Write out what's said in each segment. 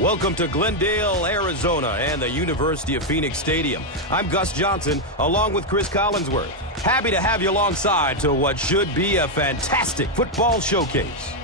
Welcome to Glendale, Arizona, and the University of Phoenix Stadium. I'm Gus Johnson, along with Chris Collinsworth. Happy to have you alongside to what should be a fantastic football showcase.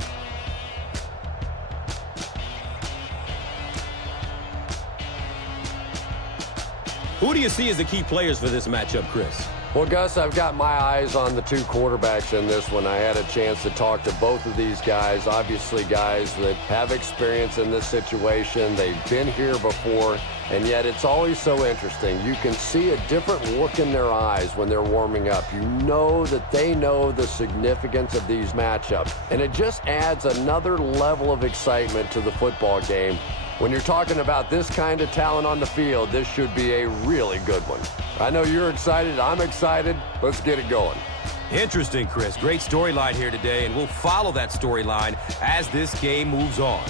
Who do you see as the key players for this matchup, Chris? Well, Gus, I've got my eyes on the two quarterbacks in this one. I had a chance to talk to both of these guys, obviously guys that have experience in this situation. They've been here before, and yet it's always so interesting. You can see a different look in their eyes when they're warming up. You know that they know the significance of these matchups, and it just adds another level of excitement to the football game. When you're talking about this kind of talent on the field, this should be a really good one. I know you're excited. I'm excited. Let's get it going. Interesting, Chris. Great storyline here today, and we'll follow that storyline as this game moves on.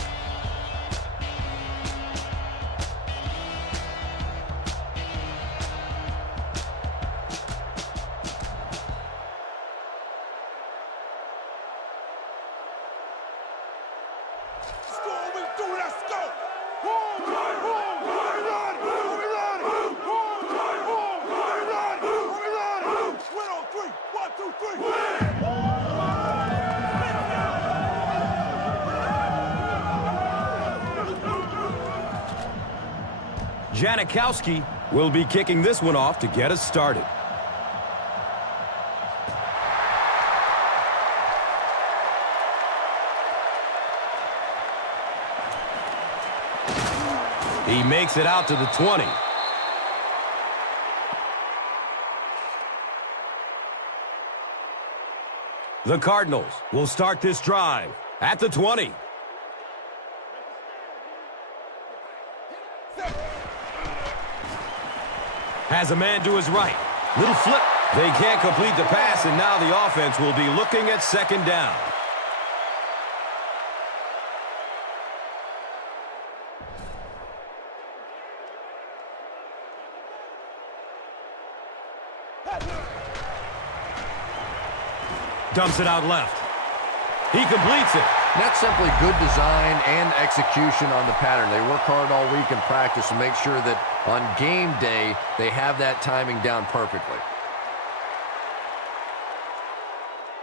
Janikowski will be kicking this one off to get us started. He makes it out to the 20. The Cardinals will start this drive at the 20. Has a man to his right. Little flip. They can't complete the pass, and now the offense will be looking at second down. Dumps it out left. He completes it. That's simply good design and execution on the pattern. They work hard all week in practice to make sure that on game day they have that timing down perfectly.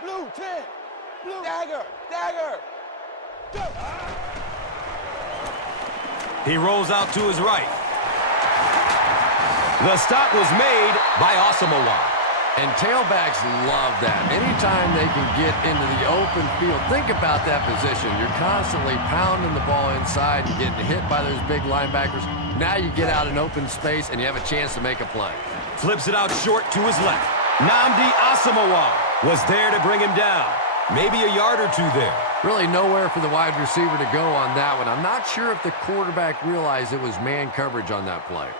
Blue 10. Blue. Dagger. Dagger. Go. He rolls out to his right. The stop was made by Asamoah. And tailbacks love that. Anytime they can get into the open field, think about that position. You're constantly pounding the ball inside and getting hit by those big linebackers. Now you get out in open space and you have a chance to make a play. Flips it out short to his left. Nnamdi Asamoah was there to bring him down. Maybe a yard or two there. Really nowhere for the wide receiver to go on that one. I'm not sure if the quarterback realized it was man coverage on that play.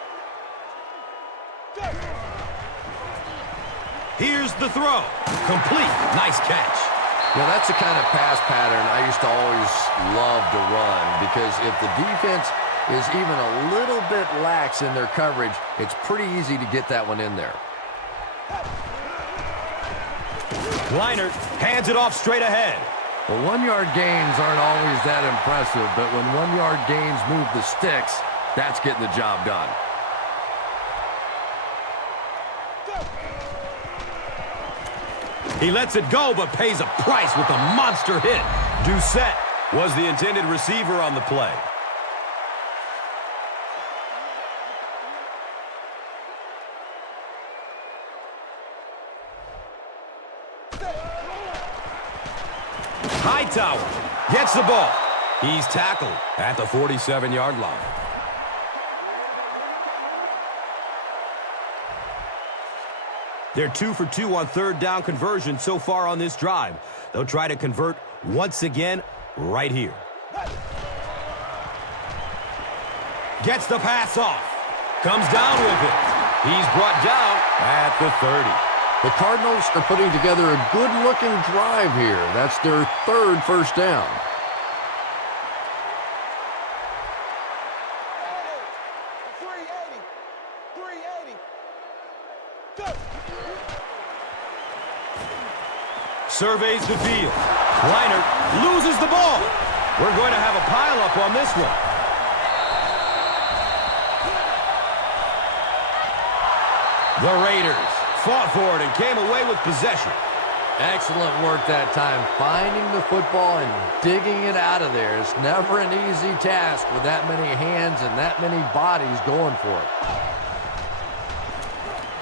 Here's the throw. Complete. Nice catch. Now, that's the kind of pass pattern I used to always love to run, because if the defense is even a little bit lax in their coverage, it's pretty easy to get that one in there. Leinart hands it off straight ahead. Well, 1-yard gains aren't always that impressive, but when 1-yard gains move the sticks, that's getting the job done. He lets it go, but pays a price with a monster hit. Doucette was the intended receiver on the play. Hightower gets the ball. He's tackled at the 47-yard line. They're 2 for 2 on third down conversion so far on this drive. They'll try to convert once again right here. Gets the pass off. Comes down with it. He's brought down at the 30. The Cardinals are putting together a good-looking drive here. That's their third first down. Surveys the field. Leinart loses the ball. We're going to have a pileup on this one. The Raiders fought for it and came away with possession. Excellent work that time, finding the football and digging it out of there. It's never an easy task with that many hands and that many bodies going for it.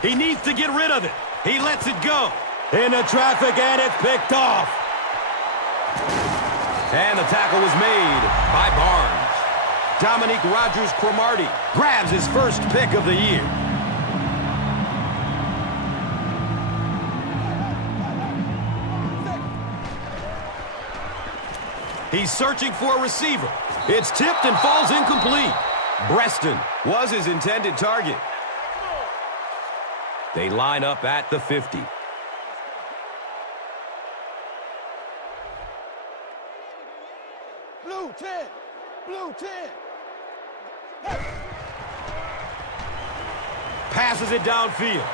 He needs to get rid of it. He lets it go. Into traffic, and it's picked off. And the tackle was made by Barnes. Dominique Rodgers-Cromartie grabs his first pick of the year. He's searching for a receiver. It's tipped and falls incomplete. Breston was his intended target. They line up at the 50. Blue 10. Blue 10. Passes it downfield.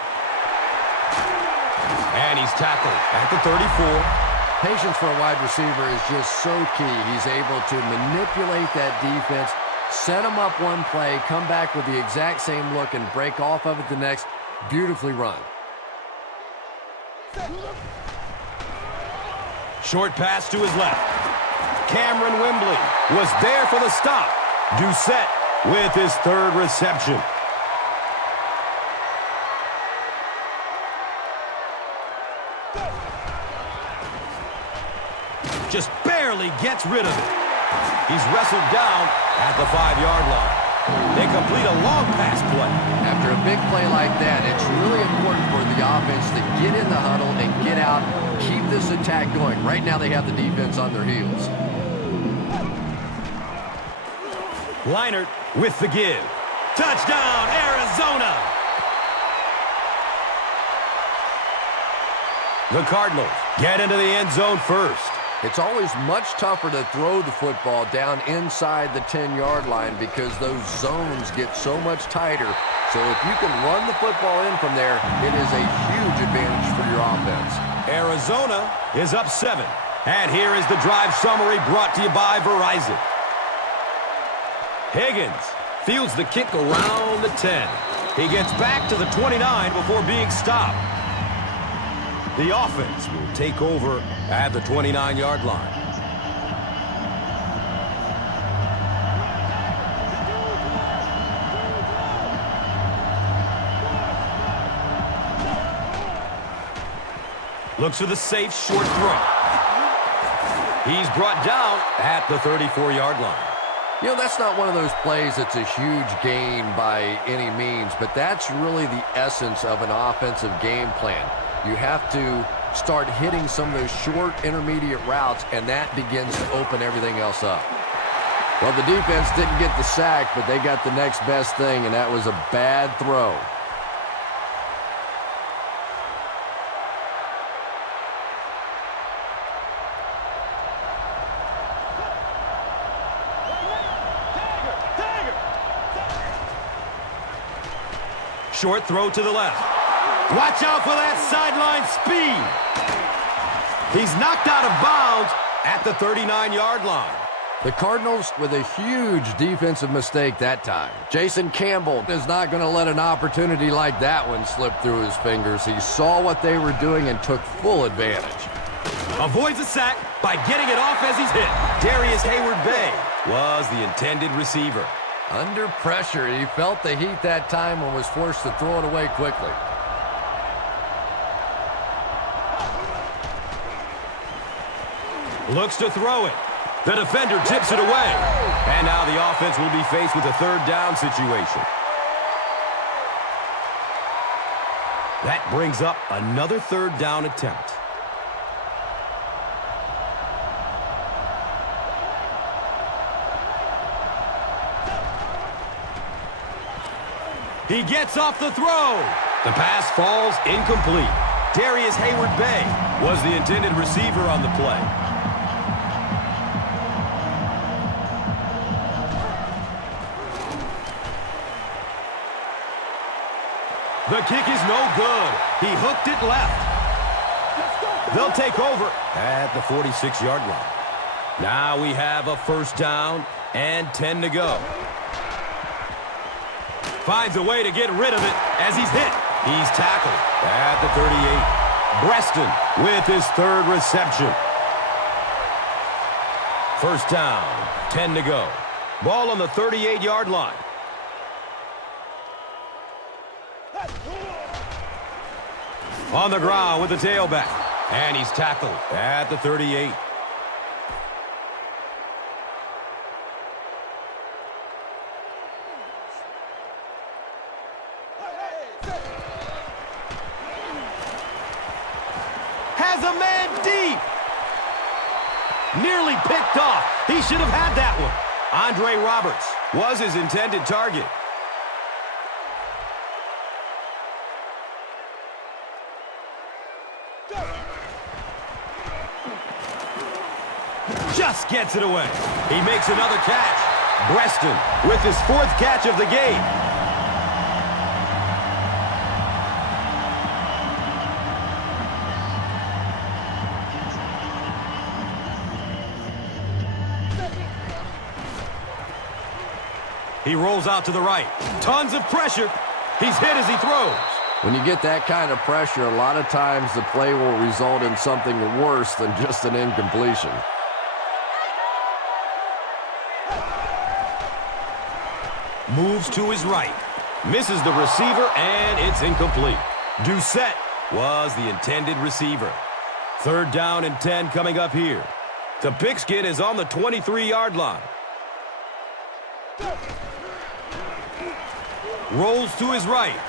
And he's tackled at the 34. Patience for a wide receiver is just so key. He's able to manipulate that defense, set them up one play, come back with the exact same look, and break off of it the next. Beautifully run. Short pass to his left. Cameron Wembley was there for the stop. Doucette with his third reception. Just barely gets rid of it. He's wrestled down at the 5-yard line. They complete a long pass play. After a big play like that, it's really important for the offense to get in the huddle and get out, keep this attack going. Right now they have the defense on their heels. Leinart with the give. Touchdown, Arizona! The Cardinals get into the end zone first. It's always much tougher to throw the football down inside the 10-yard line because those zones get so much tighter. So if you can run the football in from there, it is a huge advantage for your offense. Arizona is up 7. And here is the drive summary brought to you by Verizon. Higgins fields the kick around the 10. He gets back to the 29 before being stopped. The offense will take over at the 29-yard line. Looks for the safe short throw. He's brought down at the 34-yard line. You know, that's not one of those plays that's a huge gain by any means, but that's really the essence of an offensive game plan. You have to start hitting some of those short intermediate routes, and that begins to open everything else up. Well, the defense didn't get the sack, but they got the next best thing, and that was a bad throw. Short throw to the left. Watch out for that sideline speed. He's knocked out of bounds at the 39-yard line. The Cardinals with a huge defensive mistake that time. Jason Campbell is not going to let an opportunity like that one slip through his fingers. He saw what they were doing and took full advantage. Avoids a sack by getting it off as he's hit. Darius Hayward-Bay was the intended receiver. Under pressure, he felt the heat that time and was forced to throw it away quickly. Looks to throw it. The defender tips it away. And now the offense will be faced with a third down situation. That brings up another third down attempt. He gets off the throw. The pass falls incomplete. Darius Hayward-Bay was the intended receiver on the play. The kick is no good. He hooked it left. They'll take over at the 46-yard line. Now we have a first down and 10 to go. Finds a way to get rid of it as he's hit. He's tackled at the 38. Breaston with his third reception. First down, 10 to go. Ball on the 38-yard line. On the ground with the tailback. And he's tackled at the 38. Has a man deep. Nearly picked off. He should have had that one. Andre Roberts was his intended target. Just gets it away. He makes another catch. Breaston with his fourth catch of the game. He rolls out to the right. Tons of pressure. He's hit as he throws. When you get that kind of pressure, a lot of times the play will result in something worse than just an incompletion. Moves to his right. Misses the receiver, and it's incomplete. Doucette was the intended receiver. Third down and 10 coming up here. The pigskin is on the 23-yard line. Rolls to his right.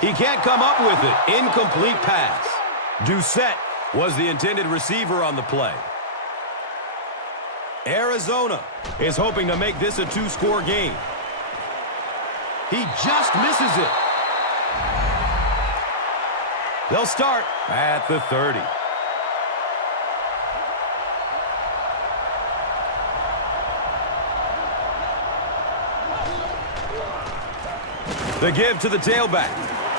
He can't come up with it. Incomplete pass. Doucette was the intended receiver on the play. Arizona is hoping to make this a two-score game. He just misses it. They'll start at the 30. The give to the tailback.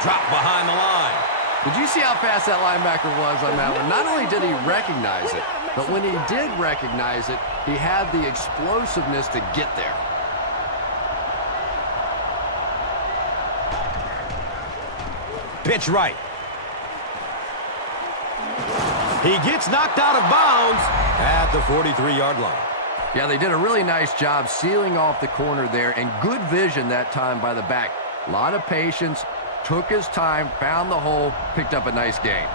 Drop behind the line. Did you see how fast that linebacker was on that one? Not only did he recognize it, but when he did recognize it, he had the explosiveness to get there. Pitch right. He gets knocked out of bounds at the 43-yard line. Yeah, they did a really nice job sealing off the corner there, and good vision that time by the back. A lot of patience, took his time, found the hole, picked up a nice gain.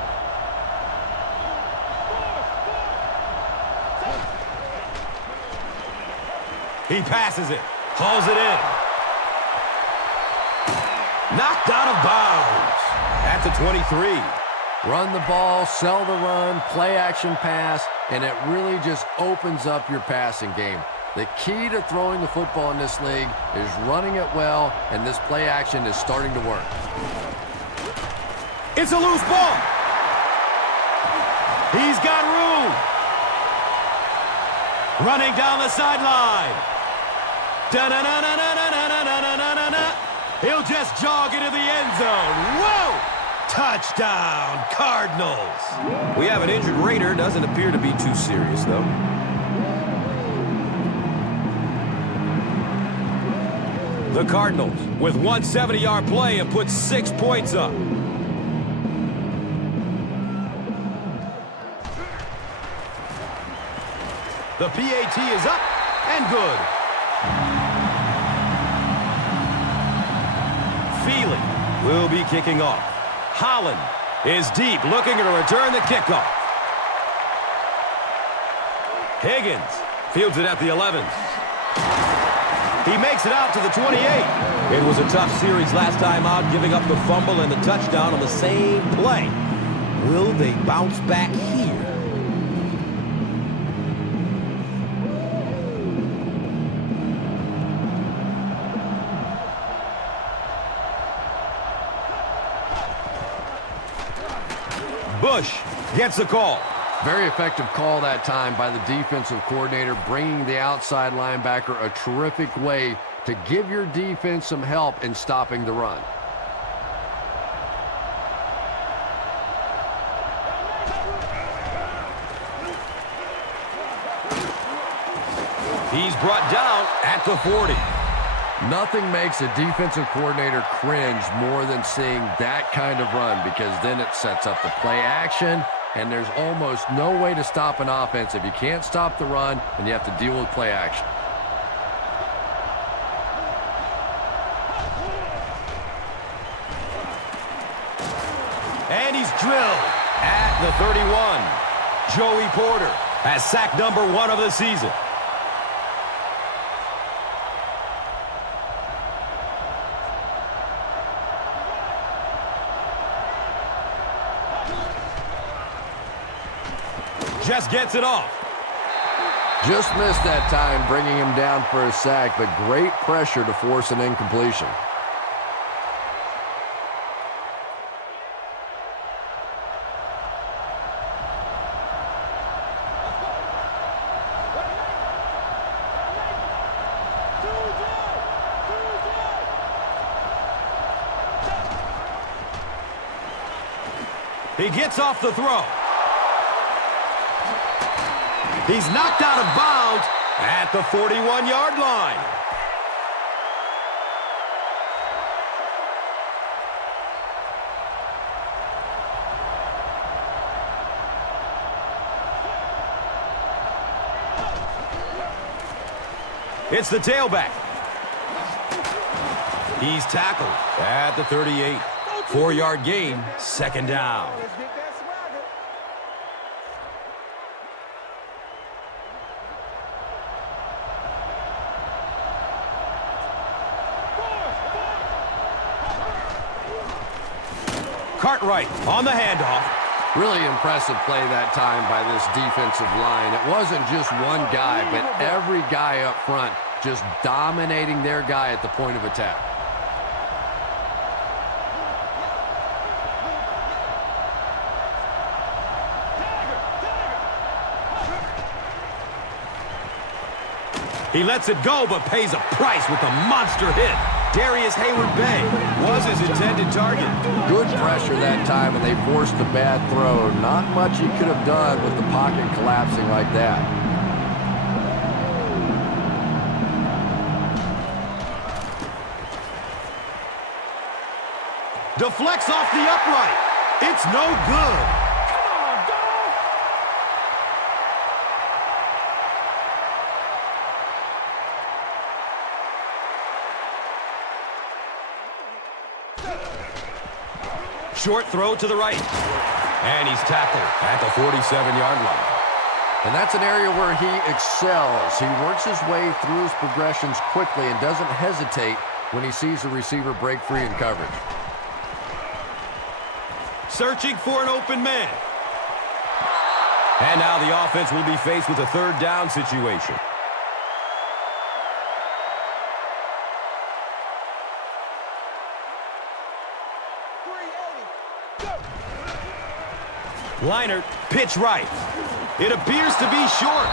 He passes it, hauls it in. Knocked out of bounds at the 23. Run the ball, sell the run, play action pass, and it really just opens up your passing game. The key to throwing the football in this league is running it well, and this play action is starting to work. It's a loose ball. He's got room. Running down the sideline. Da-na-na-na-na-na-na-na-na-na-na. He'll just jog into the end zone. Whoa! Touchdown, Cardinals. We have an injured Raider. Doesn't appear to be too serious, though. The Cardinals with 170-yard play and put 6 points up. The PAT is up and good. Feely will be kicking off. Holland is deep, looking to return the kickoff. Higgins fields it at the 11. He makes it out to the 28. It was a tough series last time out, giving up the fumble and the touchdown on the same play. Will they bounce back here? Bush gets the call. Very effective call that time by the defensive coordinator, bringing the outside linebacker a terrific way to give your defense some help in stopping the run. He's brought down at the 40. Nothing makes a defensive coordinator cringe more than seeing that kind of run, because then it sets up the play action, and there's almost no way to stop an offense. If you can't stop the run, then you have to deal with play action. And he's drilled at the 31. Joey Porter has sack number 1 of the season. Just gets it off. Just missed that time, bringing him down for a sack, but great pressure to force an incompletion. He gets off the throw. He's knocked out of bounds at the 41-yard line. It's the tailback. He's tackled at the 38. 4-yard gain, second down. Cartwright on the handoff. Really impressive play that time by this defensive line. It wasn't just one guy, but every guy up front just dominating their guy at the point of attack. He lets it go, but pays a price with a monster hit. Darius Hayward-Bay was his intended target. Good pressure that time, and they forced a bad throw. Not much he could have done with the pocket collapsing like that. Deflects off the upright. It's no good. Short throw to the right. And he's tackled at the 47-yard line. And that's an area where he excels. He works his way through his progressions quickly and doesn't hesitate when he sees the receiver break free in coverage. Searching for an open man. And now the offense will be faced with a third down situation. Leinart, pitch right. It appears to be short.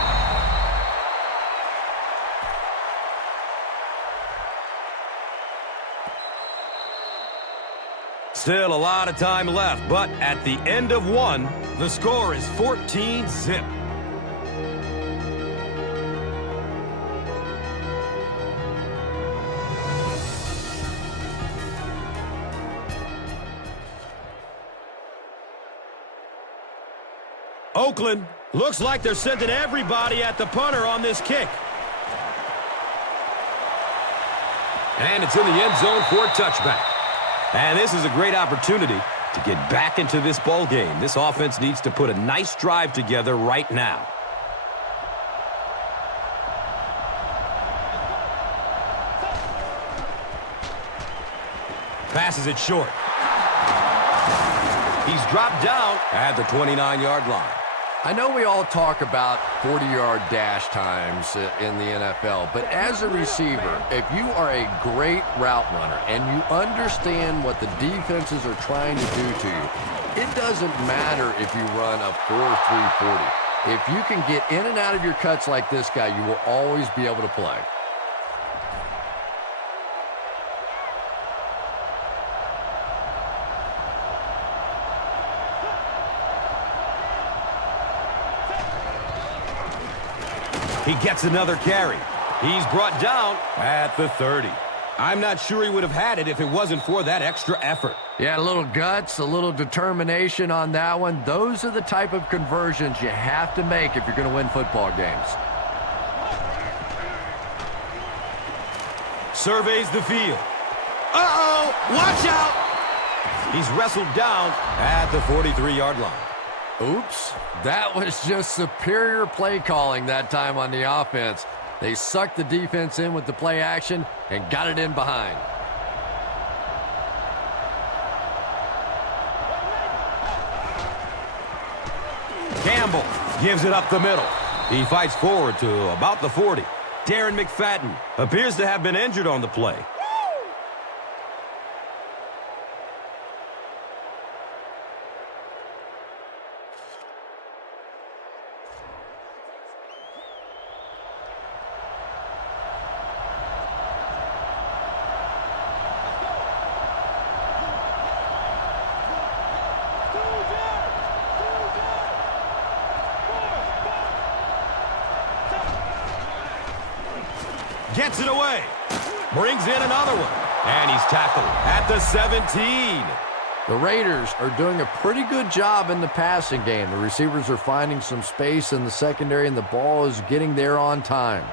Still a lot of time left, but at the end of one, the score is 14-zip. Oakland looks like they're sending everybody at the punter on this kick. And it's in the end zone for a touchback. And this is a great opportunity to get back into this ball game. This offense needs to put a nice drive together right now. Passes it short. He's dropped down at the 29-yard line. I know we all talk about 40-yard dash times in the NFL, but as a receiver, if you are a great route runner and you understand what the defenses are trying to do to you, it doesn't matter if you run a 4.340. If you can get in and out of your cuts like this guy, you will always be able to play. He gets another carry. He's brought down at the 30. I'm not sure he would have had it if it wasn't for that extra effort. Yeah, a little guts, a little determination on that one. Those are the type of conversions you have to make if you're going to win football games. Surveys the field. Uh-oh! Watch out! He's wrestled down at the 43-yard line. Oops. That was just superior play calling that time on the offense. They sucked the defense in with the play action and got it in behind. Campbell gives it up the middle. He fights forward to about the 40. Darren McFadden appears to have been injured on the play. Gets it away. Brings in another one. And he's tackled at the 17. The Raiders are doing a pretty good job in the passing game. The receivers are finding some space in the secondary, and the ball is getting there on time.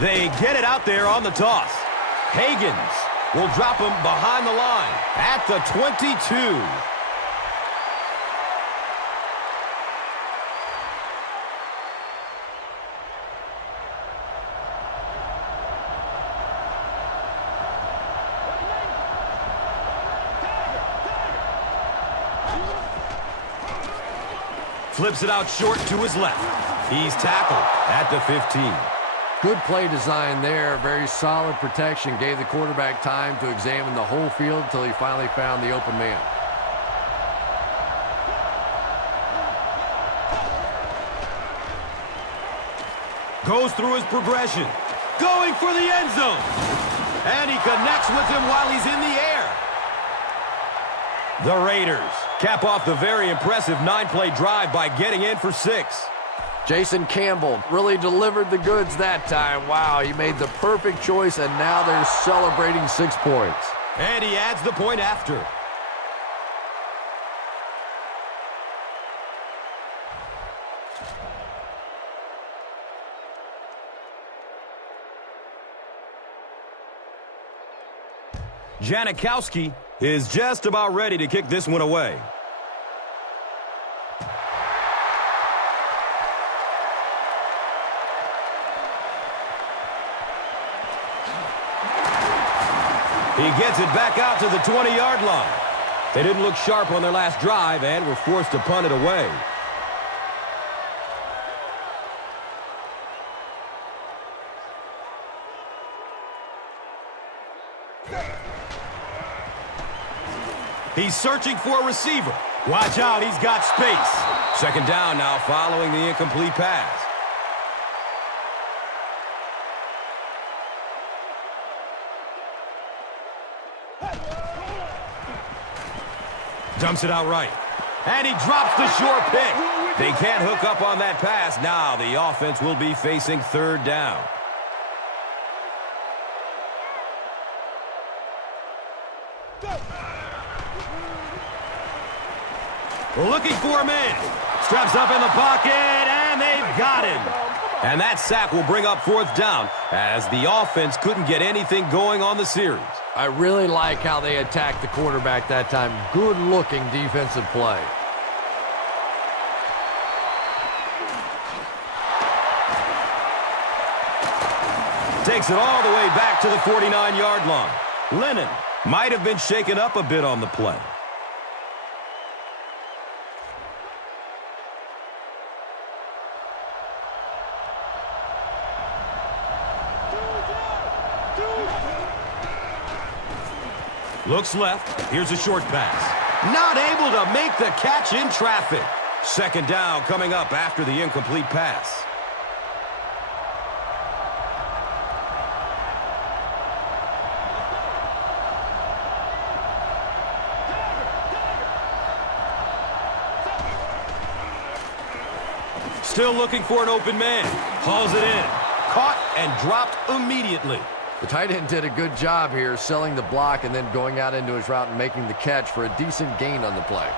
They get it out there on the toss. Higgins will drop him behind the line at the 22. Flips it out short to his left. He's tackled at the 15. Good play design there. Very solid protection. Gave the quarterback time to examine the whole field until he finally found the open man. Goes through his progression. Going for the end zone. And he connects with him while he's in the air. The Raiders cap off the very impressive 9-play drive by getting in for 6. Jason Campbell really delivered the goods that time. Wow, he made the perfect choice, and now they're celebrating 6 points. And he adds the point after. Janikowski is just about ready to kick this one away. He gets it back out to the 20-yard line. They didn't look sharp on their last drive and were forced to punt it away. He's searching for a receiver. Watch out, he's got space. Second down now following the incomplete pass. Dumps it out right. And he drops the short pick. They can't hook up on that pass. Now the offense will be facing third down. Looking for a man. Straps up in the pocket, and they've got him. And that sack will bring up fourth down as the offense couldn't get anything going on the series. I really like how they attacked the quarterback that time. Good-looking defensive play. Takes it all the way back to the 49-yard line. Lennon might have been shaken up a bit on the play. Looks left. Here's a short pass. Not able to make the catch in traffic. Second down coming up after the incomplete pass. Still looking for an open man. Hauls it in. Caught and dropped immediately. The tight end did a good job here selling the block and then going out into his route and making the catch for a decent gain on the play.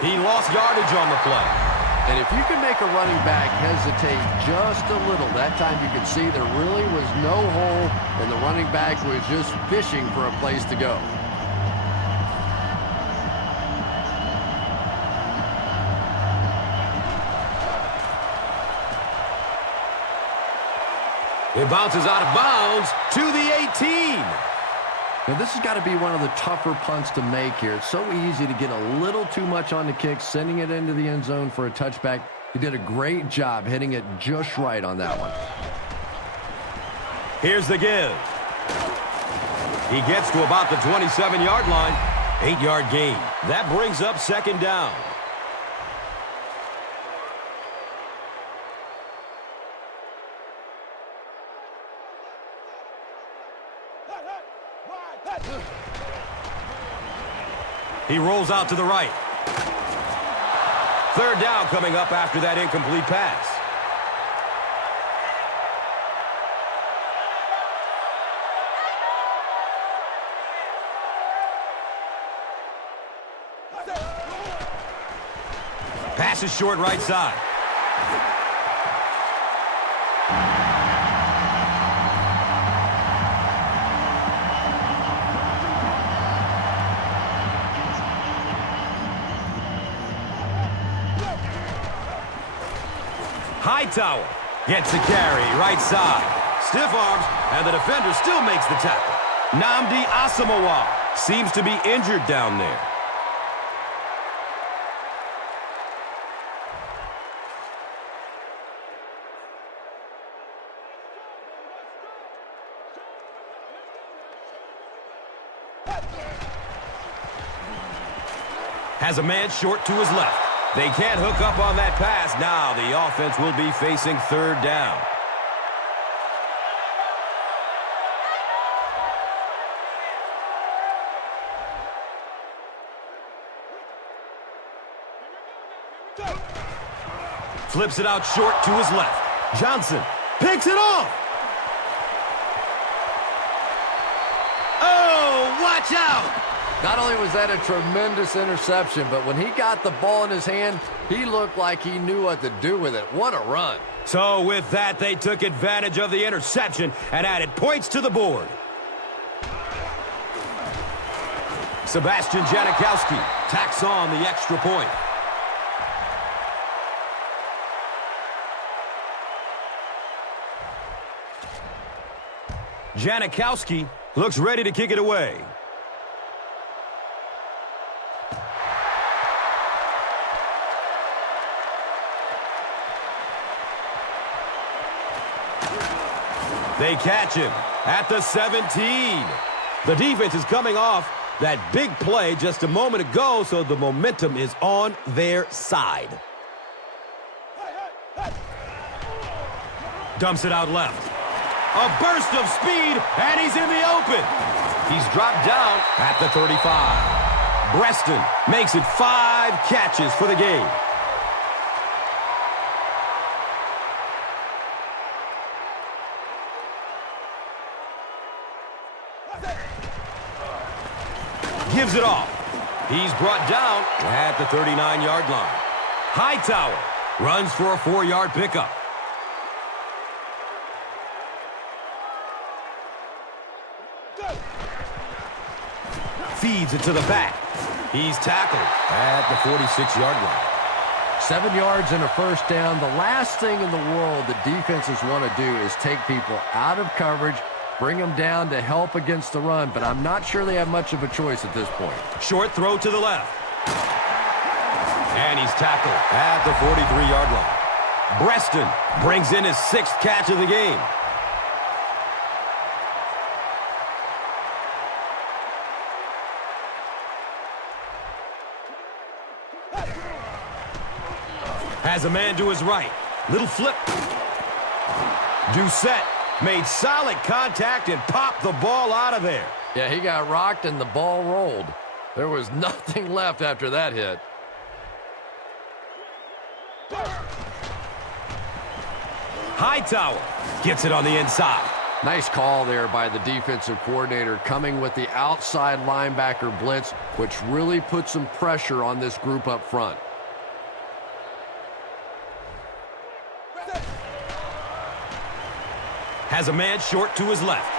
He lost yardage on the play. And if you can make a running back hesitate just a little, that time you could see there really was no hole and the running back was just fishing for a place to go. It bounces out of bounds to the 18. Now, this has got to be one of the tougher punts to make here. It's so easy to get a little too much on the kick, sending it into the end zone for a touchback. He did a great job hitting it just right on that one. Here's the give. He gets to about the 27-yard line. 8-yard gain. That brings up second down. He rolls out to the right. Third down coming up after that incomplete pass. Pass is short right side. Hightower gets the carry, right side. Stiff arms, and the defender still makes the tackle. Nnamdi Asomugha seems to be injured down there. Has a man short to his left. They can't hook up on that pass. Now the offense will be facing third down. Flips it out short to his left. Johnson picks it off. Oh, watch out! Not only was that a tremendous interception, but when he got the ball in his hand, he looked like he knew what to do with it. What a run. So with that, they took advantage of the interception and added points to the board. Sebastian Janikowski tacks on the extra point. Janikowski looks ready to kick it away. They catch him at the 17. The defense is coming off that big play just a moment ago, so the momentum is on their side. Dumps it out left. A burst of speed, and he's in the open. He's dropped down at the 35. Breaston makes it 5 catches for the game. Gives it off. He's brought down at the 39-yard line. Hightower runs for a 4-yard pickup. Feeds it to the back. He's tackled at the 46-yard line. 7 yards and a first down. The last thing in the world that defenses want to do is take people out of coverage, bring them down to help against the run, but I'm not sure they have much of a choice at this point. Short throw to the left. And he's tackled at the 43-yard line. Breaston brings in his 6th catch of the game. Has a man to his right. Little flip. Doucette Made solid contact and popped the ball out of there. Yeah, he got rocked and the ball rolled. There was nothing left after that hit. Hightower gets it on the inside. Nice call there by the defensive coordinator, coming with the outside linebacker blitz, which really put some pressure on this group up front. Has a man short to his left.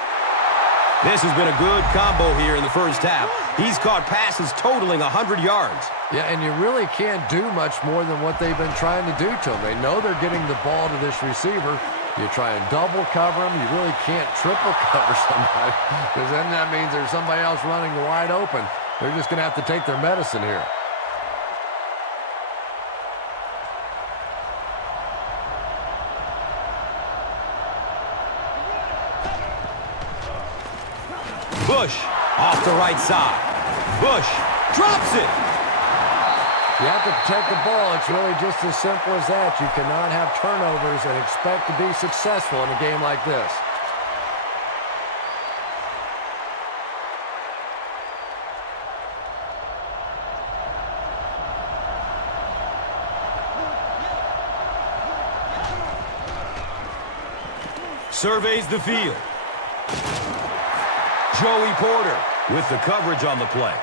This has been a good combo here in the first half. He's caught passes totaling 100 yards. Yeah, and you really can't do much more than what they've been trying to do to him. They know they're getting the ball to this receiver. You try and double cover him. You really can't triple cover somebody, because then that means there's somebody else running wide open. They're just going to have to take their medicine here. Bush off the right side. Bush drops it. You have to protect the ball. It's really just as simple as that. You cannot have turnovers and expect to be successful in a game like this. Surveys the field. Joey Porter with the coverage on the play.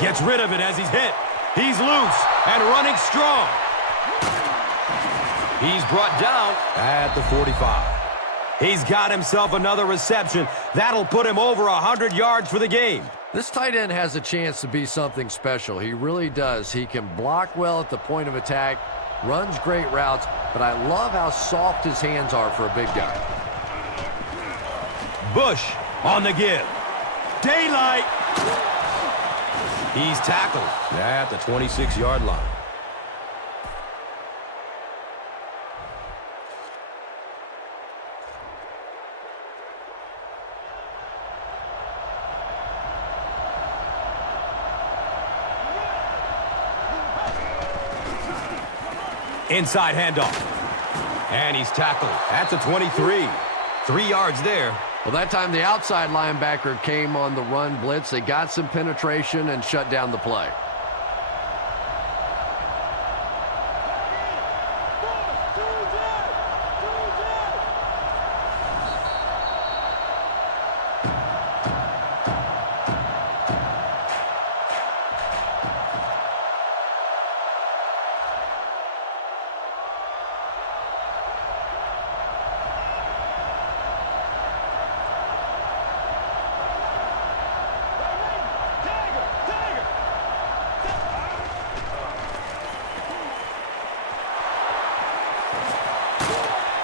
Gets rid of it as he's hit. He's loose and running strong. He's brought down at the 45. He's got himself another reception. That'll put him over 100 yards for the game. This tight end has a chance to be something special. He really does. He can block well at the point of attack, runs great routes, but I love how soft his hands are for a big guy. Bush on the give. Daylight. He's tackled at the 26-yard line. Inside handoff. And he's tackled at the 23. 3 yards there. Well, that time the outside linebacker came on the run blitz. They got some penetration and shut down the play.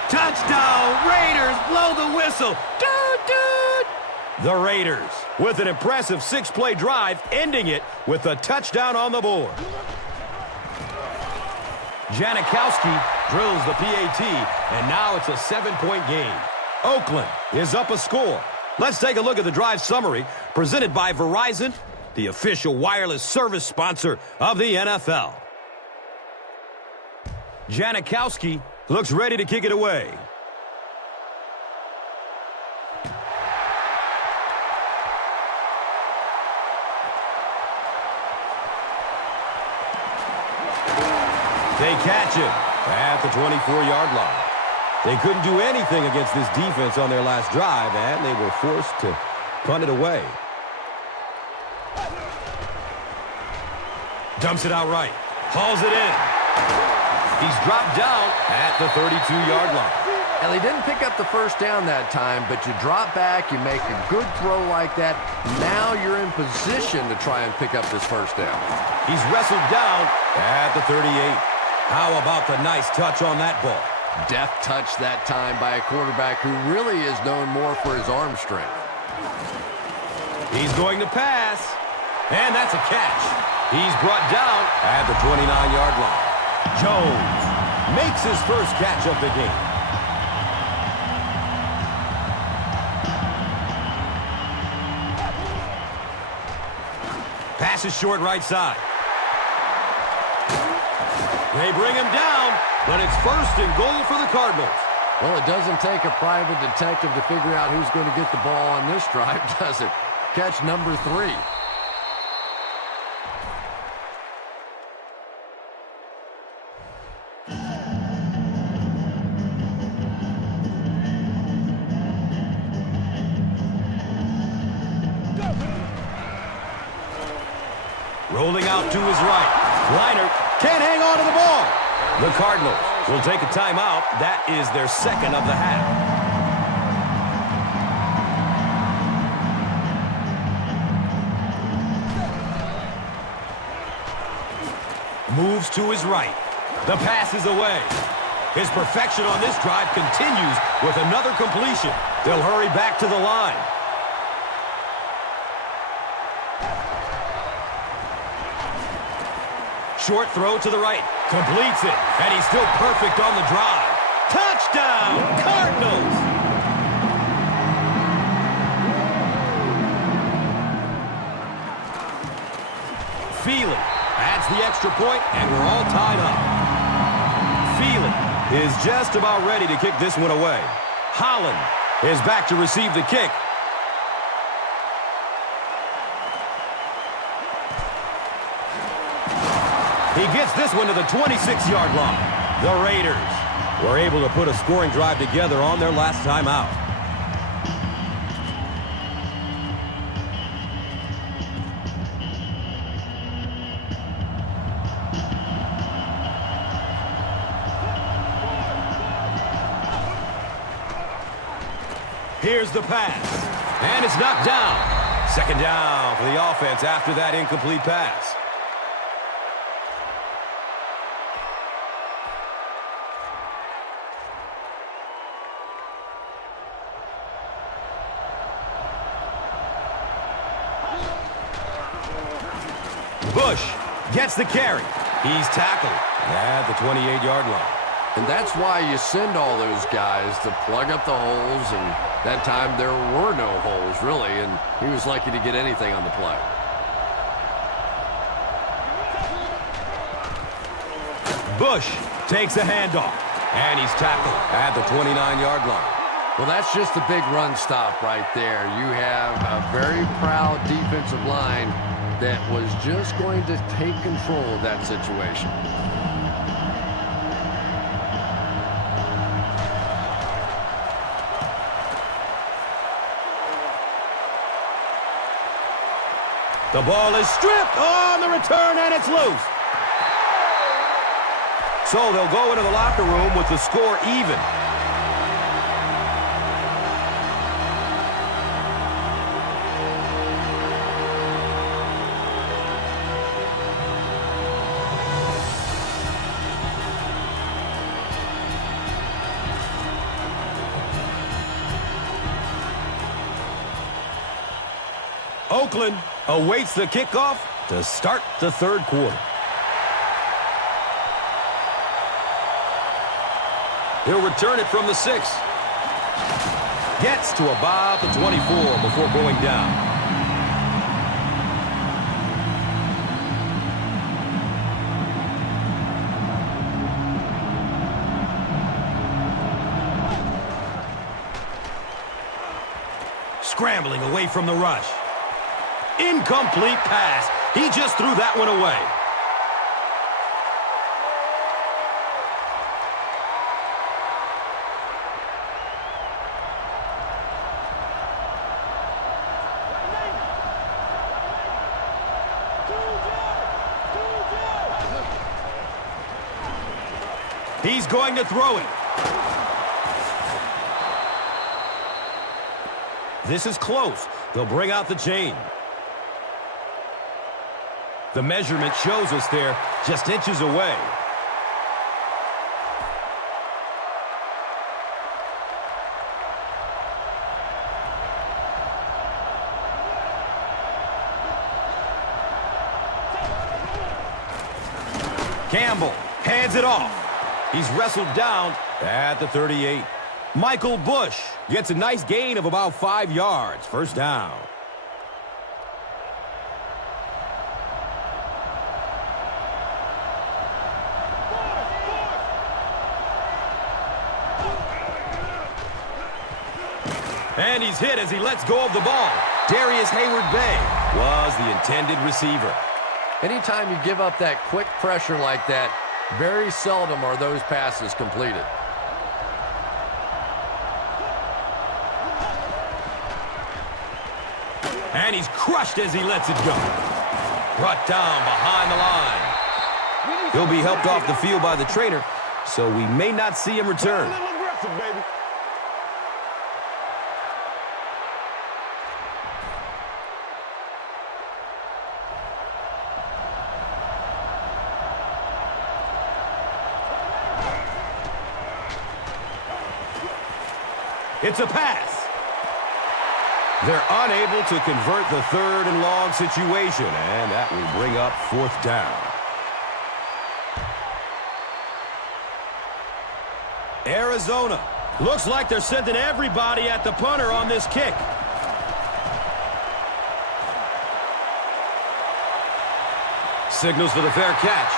Touchdown, Raiders, blow the whistle. The Raiders with an impressive 6-play drive, ending it with a touchdown on the board. Janikowski drills the PAT, and now it's a 7-point game. Oakland is up a score. Let's take a look at the drive summary presented by Verizon, the official wireless service sponsor of the NFL. Janikowski looks ready to kick it away. They catch him at the 24-yard line. They couldn't do anything against this defense on their last drive, and they were forced to punt it away. Dumps it out right. Hauls it in. He's dropped down at the 32-yard line. And they didn't pick up the first down that time, but you drop back, you make a good throw like that. Now you're in position to try and pick up this first down. He's wrestled down at the 38. How about the nice touch on that ball? Deft touch that time by a quarterback who really is known more for his arm strength. He's going to pass. And that's a catch. He's brought down at the 29-yard line. Jones makes his first catch of the game. Pass is short right side. They bring him down, but it's first and goal for the Cardinals. Well, it doesn't take a private detective to figure out who's going to get the ball on this drive, does it? Catch number 3. Rolling out to his right. Leinart can't hang on to the ball. The Cardinals will take a timeout. That is their second of the half. Moves to his right. The pass is away. His perfection on this drive continues with another completion. They'll hurry back to the line. Short throw to the right. Completes it. And he's still perfect on the drive. Touchdown, Cardinals! Thielen adds the extra point, and we're all tied up. Thielen is just about ready to kick this one away. Holland is back to receive the kick. He gets this one to the 26-yard line. The Raiders were able to put a scoring drive together on their last time out. Here's the pass. And it's knocked down. Second down for the offense after that incomplete pass. Bush gets the carry. He's tackled at the 28-yard line. And that's why you send all those guys to plug up the holes, and that time there were no holes, really, and he was lucky to get anything on the play. Bush takes a handoff, and he's tackled at the 29-yard line. Well, that's just a big run stop right there. You have a very proud defensive line that was just going to take control of that situation. The ball is stripped on the return, and it's loose. So they'll go into the locker room with the score even. Oakland awaits the kickoff to start the third quarter. He'll return it from the 6. Gets to about the 24 before going down. Scrambling away from the rush. Incomplete pass. He just threw that one away. He's going to throw it. This is close. They'll bring out the chain. The measurement shows us they're just inches away. Campbell hands it off. He's wrestled down at the 38. Michael Bush gets a nice gain of about 5 yards. First down. And he's hit as he lets go of the ball. Darius Hayward-Bay was the intended receiver. Anytime you give up that quick pressure like that, very seldom are those passes completed. And he's crushed as he lets it go. Brought down behind the line. He'll be helped off the field by the trainer, so we may not see him return. A little aggressive, baby. It's a pass. They're unable to convert the 3rd and long situation, and that will bring up 4th down. Arizona. Looks like they're sending everybody at the punter on this kick. Signals for the fair catch.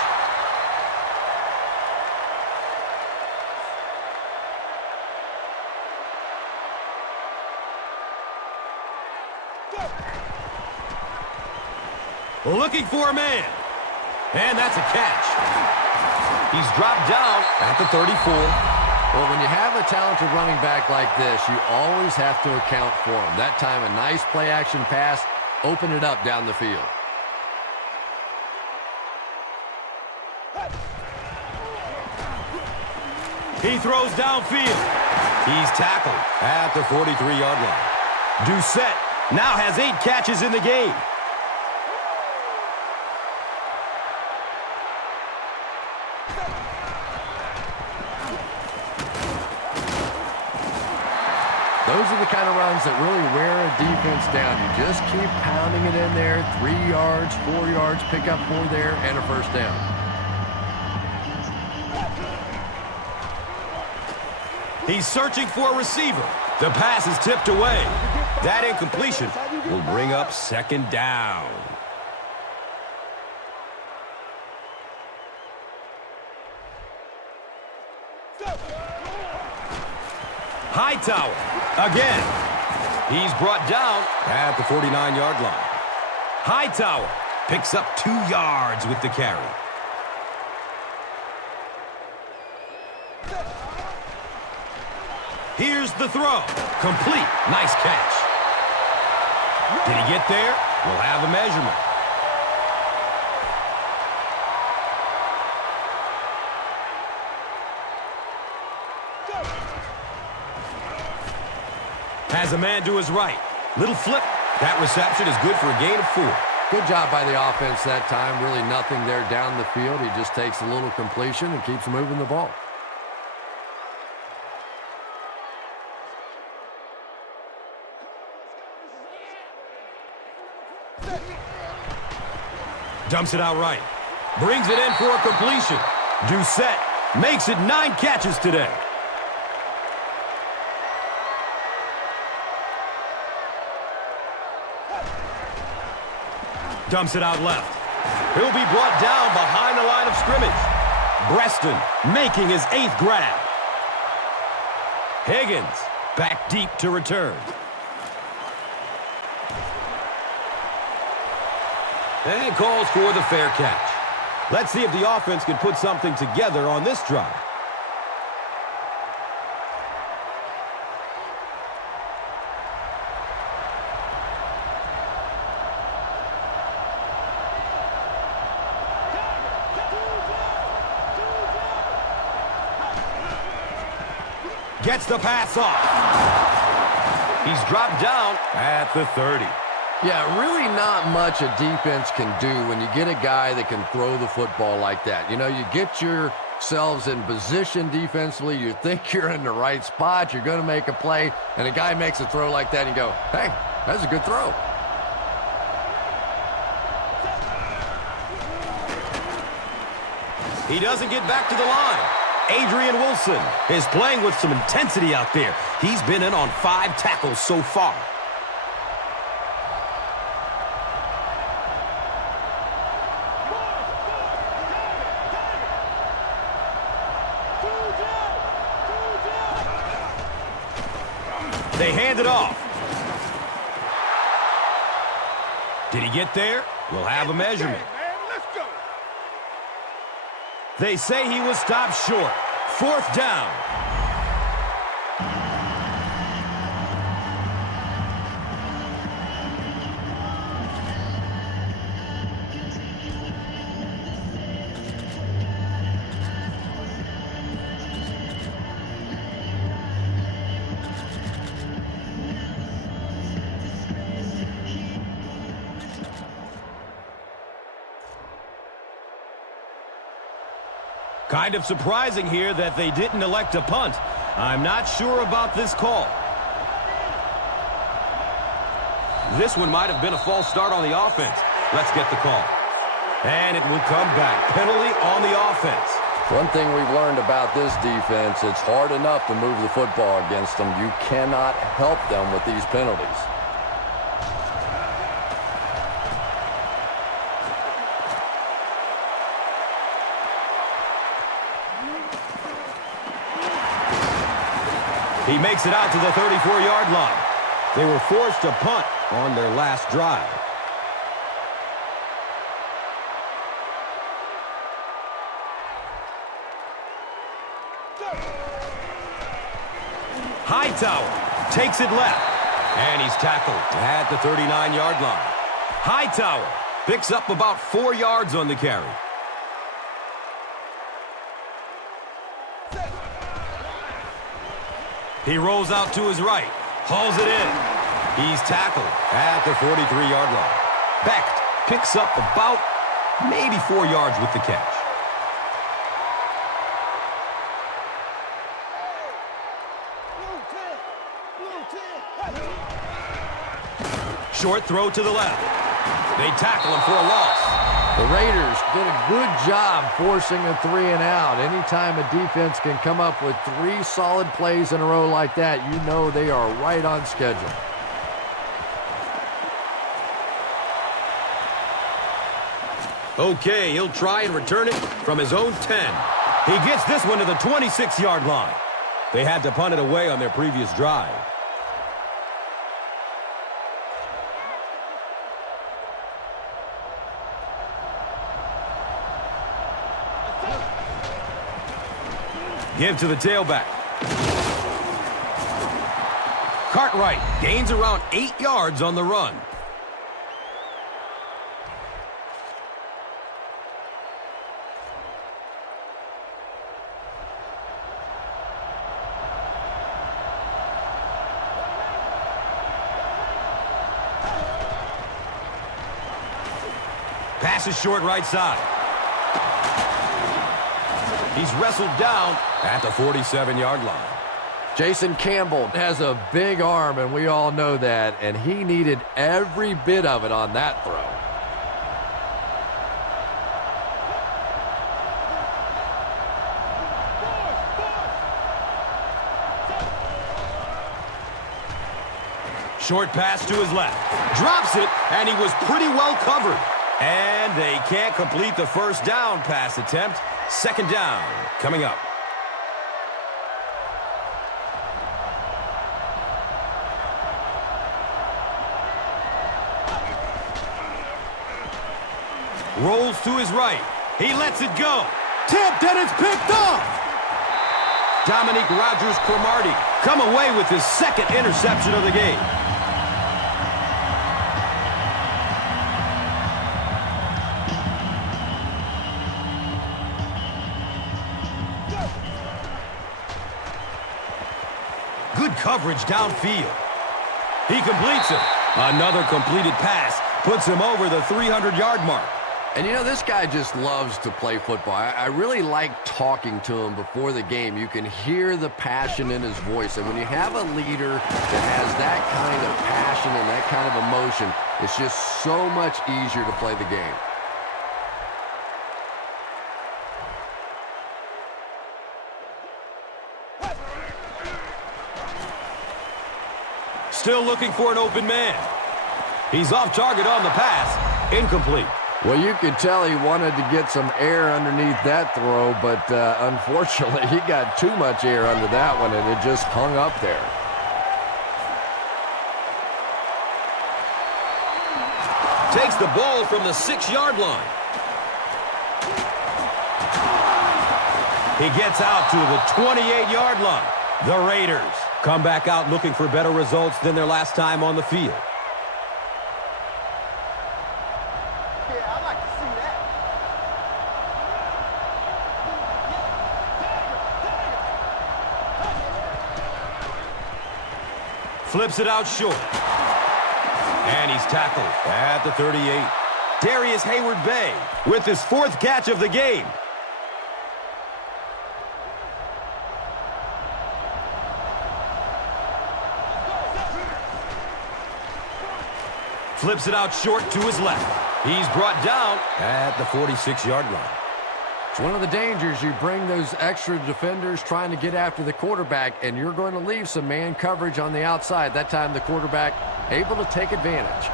Looking for a man. And that's a catch. He's dropped down at the 34. Well, when you have a talented running back like this, you always have to account for him. That time, a nice play-action pass, open it up down the field. He throws downfield. He's tackled at the 43-yard line. Doucette now has 8 catches in the game. Those are the kind of runs that really wear a defense down. You just keep pounding it in there. 3 yards, 4 yards, pick up 4 there, and a first down. He's searching for a receiver. The pass is tipped away. That incompletion will bring up 2nd down. Hightower again. He's brought down at the 49-yard line. Hightower picks up 2 yards with the carry. Here's the throw. Complete. Nice catch. Did he get there? We'll have a measurement. Has a man to his right. Little flip. That reception is good for a gain of 4. Good job by the offense that time. Really nothing there down the field. He just takes a little completion and keeps moving the ball. Dumps it out right. Brings it in for a completion. Doucette makes it 9 catches today. Dumps it out left. He'll be brought down behind the line of scrimmage. Breston making his 8th grab. Higgins back deep to return. And calls for the fair catch. Let's see if the offense can put something together on this drive. Gets the pass off. He's dropped down at the 30. Yeah, really not much a defense can do when you get a guy that can throw the football like that. You know, you get yourselves in position defensively. You think you're in the right spot. You're going to make a play, and a guy makes a throw like that, and you go, hey, that's a good throw. He doesn't get back to the line. Adrian Wilson is playing with some intensity out there. He's been in on 5 tackles so far. They hand it off. Did he get there? We'll have a measurement. They say he was stopped short. 4th down. Kind of surprising here that they didn't elect a punt. I'm not sure about this call. This one might have been a false start on the offense. Let's get the call. And it will come back. Penalty on the offense. One thing we've learned about this defense, it's hard enough to move the football against them. You cannot help them with these penalties. He makes it out to the 34-yard line. They were forced to punt on their last drive. Hightower takes it left. And he's tackled at the 39-yard line. Hightower picks up about 4 yards on the carry. He rolls out to his right, hauls it in. He's tackled at the 43-yard line. Becht picks up about maybe 4 yards with the catch. Short throw to the left. They tackle him for a loss. The Raiders did a good job forcing a 3-and-out. Anytime a defense can come up with 3 solid plays in a row like that, you know they are right on schedule. Okay, he'll try and return it from his own 10. He gets this one to the 26-yard line. They had to punt it away on their previous drive. Give to the tailback. Cartwright gains around 8 yards on the run. Pass is short right side. He's wrestled down at the 47-yard line. Jason Campbell has a big arm, and we all know that, and he needed every bit of it on that throw. Short pass to his left. Drops it, and he was pretty well covered. And they can't complete the first down pass attempt. 2nd down coming up. Rolls to his right. He lets it go. Tipped, and it's picked off. Dominique Rodgers-Cromartie come away with his 2nd interception of the game. Good coverage downfield. He completes it. Another completed pass puts him over the 300-yard mark. And you know, this guy just loves to play football. I really like talking to him before the game. You can hear the passion in his voice. And when you have a leader that has that kind of passion and that kind of emotion, it's just so much easier to play the game. Still looking for an open man. He's off target on the pass. Incomplete. Well, you could tell he wanted to get some air underneath that throw, but unfortunately, he got too much air under that one, and it just hung up there. Takes the ball from the 6-yard line. He gets out to the 28-yard line. The Raiders come back out looking for better results than their last time on the field. Yeah, I like to see that. Flips it out short. And he's tackled at the 38. Darius Hayward-Bay with his 4th catch of the game. Flips it out short to his left. He's brought down at the 46-yard line. It's one of the dangers. You bring those extra defenders trying to get after the quarterback, and you're going to leave some man coverage on the outside. That time the quarterback able to take advantage.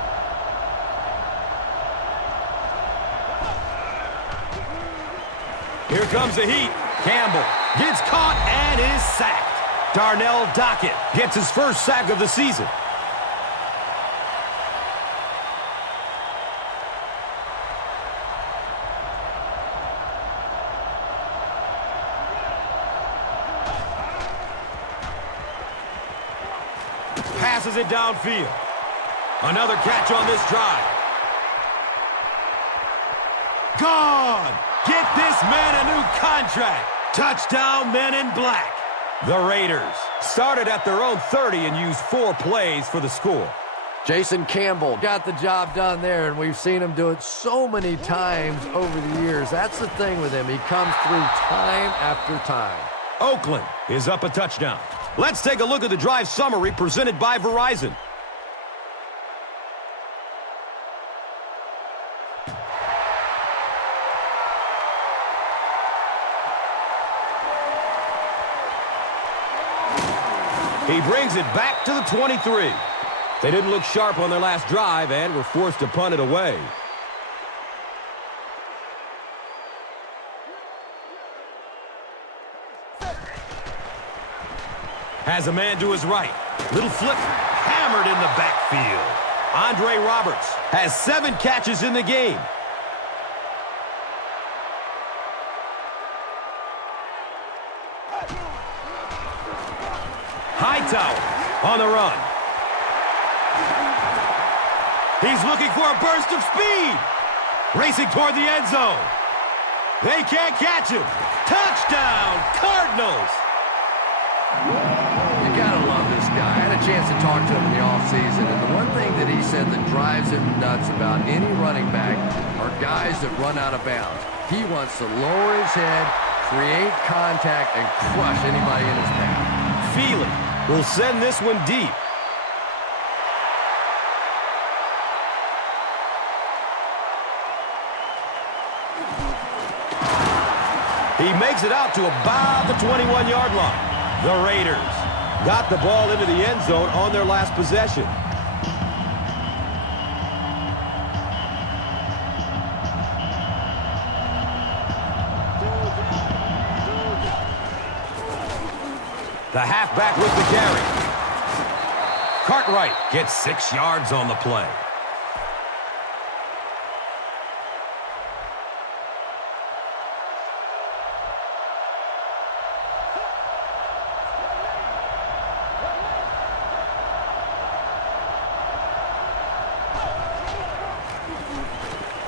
Here comes the heat. Campbell gets caught and is sacked. Darnell Dockett gets his first sack of the season. Passes it downfield. Another catch on this drive. Gone! Get this man a new contract. Touchdown, men in black. The Raiders started at their own 30 and used 4 plays for the score. Jason Campbell got the job done there, and we've seen him do it so many times over the years. That's the thing with him. He comes through time after time. Oakland is up a touchdown. Let's take a look at the drive summary presented by Verizon. He brings it back to the 23. They didn't look sharp on their last drive and were forced to punt it away. Has a man to his right. Little flip, hammered in the backfield. Andre Roberts has 7 catches in the game. Hightower on the run. He's looking for a burst of speed. Racing toward the end zone. They can't catch him. Touchdown, Cardinals. You gotta love this guy. I had a chance to talk to him in the offseason, and the one thing that he said that drives him nuts about any running back are guys that run out of bounds. He wants to lower his head, create contact, and crush anybody in his path. Feely will send this one deep. He makes it out to about the 21-yard line. The Raiders got the ball into the end zone on their last possession. The halfback with the carry. Cartwright gets 6 yards on the play.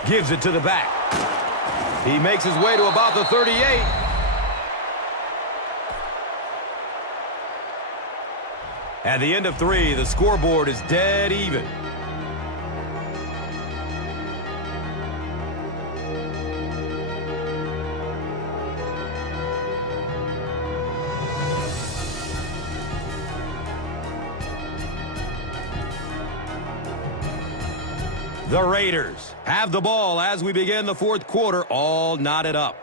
Gives it to the back. He makes his way to about the 38. At the end of 3, the scoreboard is dead even. The Raiders have the ball as we begin the 4th quarter, all knotted up.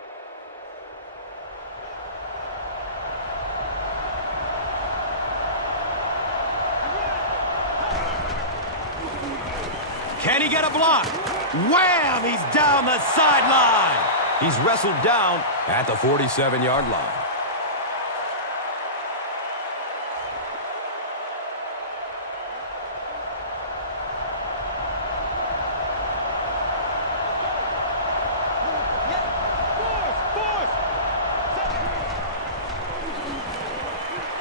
Can he get a block? Wham! He's down the sideline. He's wrestled down at the 47-yard line.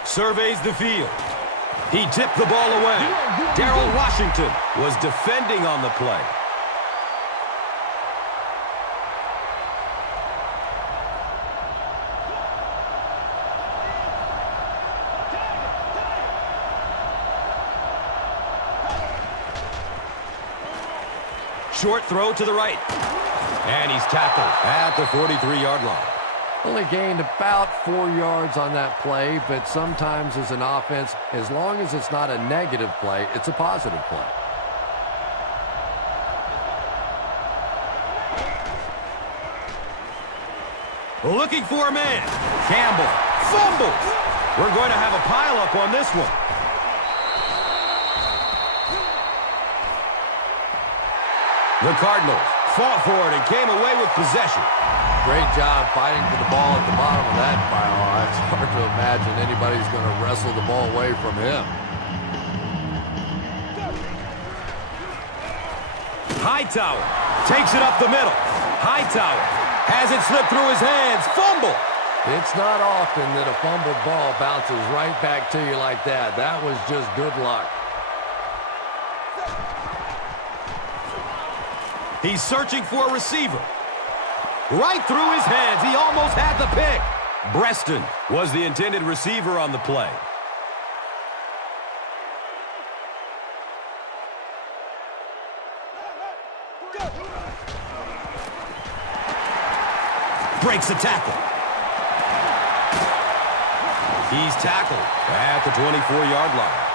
Surveys the field. He tipped the ball away. Darrell Washington was defending on the play. Short throw to the right. And he's tackled at the 43-yard line. Only gained about 4 yards on that play, but sometimes as an offense, as long as it's not a negative play, it's a positive play. Looking for a man. Campbell fumbles. We're going to have a pileup on this one. The Cardinals fought for it and came away with possession. Great job fighting for the ball at the bottom of that pile. It's hard to imagine anybody's going to wrestle the ball away from him. Hightower takes it up the middle. Hightower has it slip through his hands. Fumble. It's not often that a fumbled ball bounces right back to you like that. That was just good luck. He's searching for a receiver. Right through his hands. He almost had the pick. Breston was the intended receiver on the play. Breaks the tackle. He's tackled at the 24-yard line.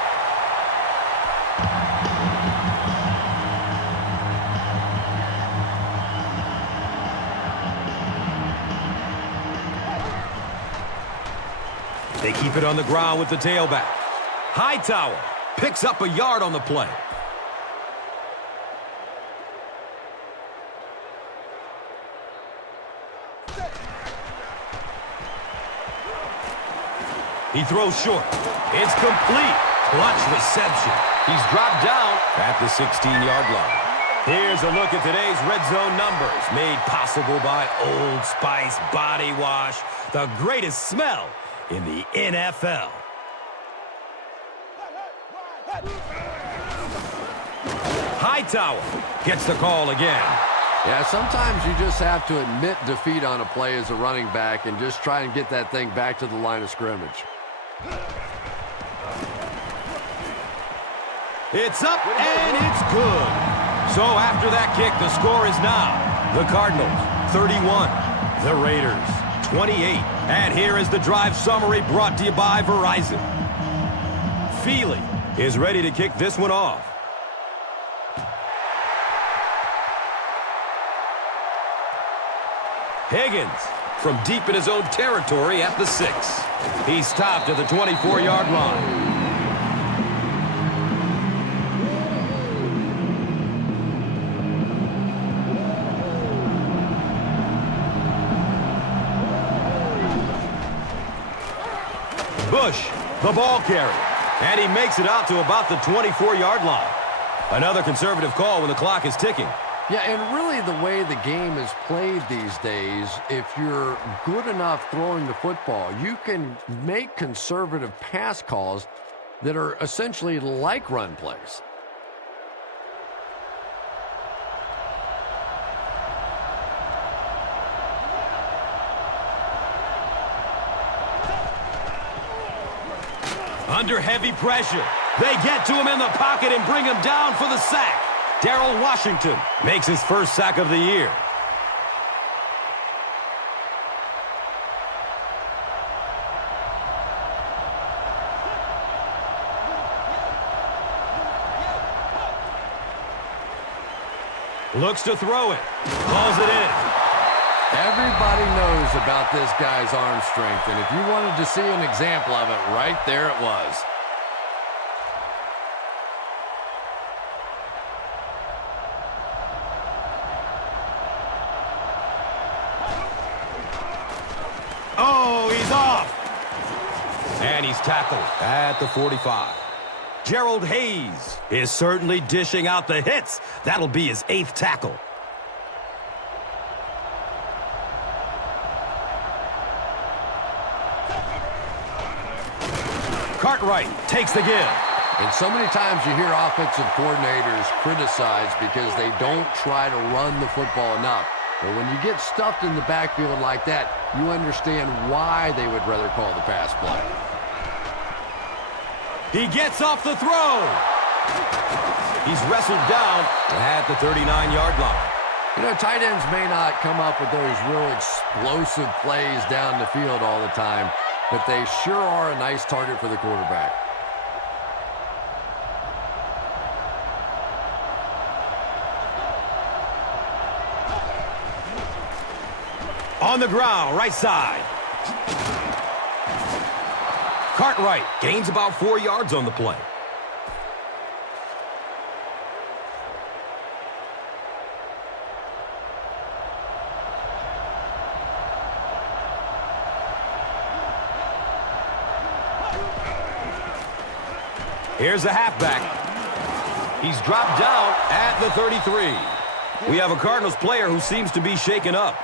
They keep it on the ground with the tailback. Hightower picks up a yard on the play. He throws short. It's complete. Clutch reception. He's dropped down at the 16-yard line. Here's a look at today's red zone numbers, made possible by Old Spice Body Wash, the greatest smell in the NFL. Hightower gets the call again. Yeah, sometimes you just have to admit defeat on a play as a running back and just try and get that thing back to the line of scrimmage. It's up and it's good. So after that kick, the score is now the Cardinals 31, the Raiders 28. And here is the drive summary brought to you by Verizon. Feely is ready to kick this one off. Higgins from deep in his own territory at the 6. He's stopped at the 24-yard line. Bush, the ball carrier, and he makes it out to about the 24-yard line. Another conservative call when the clock is ticking. Yeah, and really the way the game is played these days, if you're good enough throwing the football, you can make conservative pass calls that are essentially like run plays. Under heavy pressure, they get to him in the pocket and bring him down for the sack. Darrell Washington makes his first sack of the year. Looks to throw it. Calls it in. Everybody knows about this guy's arm strength, and if you wanted to see an example of it, right there it was. he's tackled at the 45. Gerald Hayes is certainly dishing out the hits. That'll be his 8th tackle. Cartwright takes the give. And so many times you hear offensive coordinators criticized because they don't try to run the football enough. But when you get stuffed in the backfield like that, you understand why they would rather call the pass play. He gets off the throw. He's wrestled down at the 39-yard line. You know, tight ends may not come up with those real explosive plays down the field all the time, but they sure are a nice target for the quarterback. On the ground, right side. Cartwright gains about 4 yards on the play. Here's the halfback. He's dropped down at the 33. We have a Cardinals player who seems to be shaken up.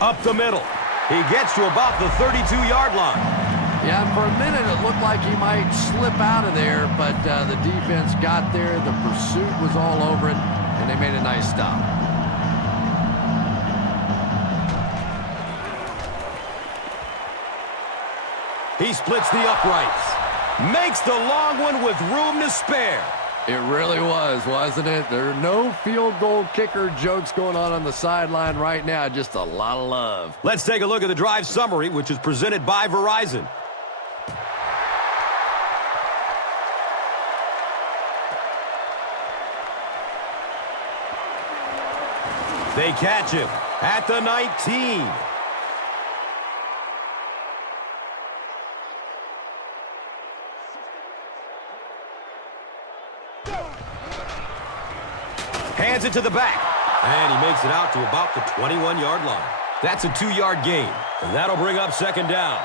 Up the middle. He gets to about the 32-yard line. Yeah, and for a minute it looked like he might slip out of there, but the defense got there, the pursuit was all over it, and they made a nice stop. He splits the uprights. Makes the long one with room to spare. It really was, wasn't it? There are no field goal kicker jokes going on the sideline right now. Just a lot of love. Let's take a look at the drive summary, which is presented by Verizon. They catch him at the 19. Hands it to the back. And he makes it out to about the 21-yard line. That's a 2-yard gain. And that'll bring up second down.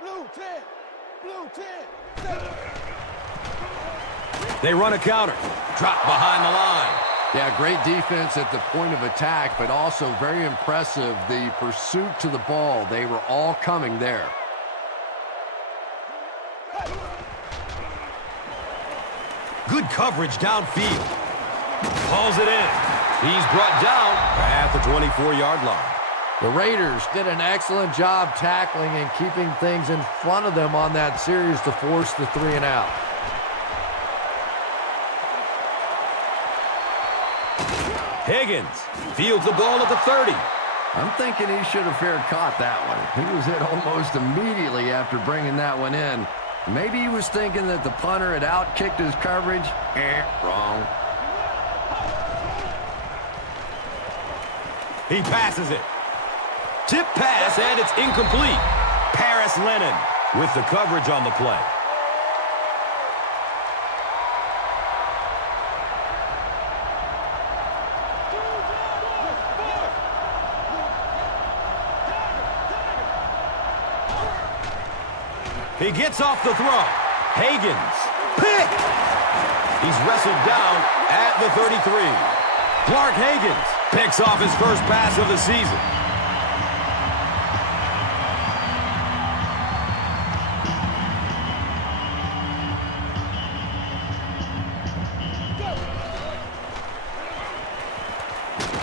Blue 10. Blue 10. They run a counter. Drop behind the line. Yeah, great defense at the point of attack, but also very impressive, the pursuit to the ball. They were all coming there. Good coverage downfield. Pulls it in. He's brought down at the 24-yard line. The Raiders did an excellent job tackling and keeping things in front of them on that series to force the 3 and out. Higgins fields the ball at the 30. I'm thinking he should have fair caught that one. He was hit almost immediately after bringing that one in. Maybe he was thinking that the punter had outkicked his coverage. Wrong. He passes it. Tip pass, and it's incomplete. Paris Lennon with the coverage on the play. He gets off the throw. Higgins. Pick! He's wrestled down at the 33. Clark Higgins picks off his first pass of the season.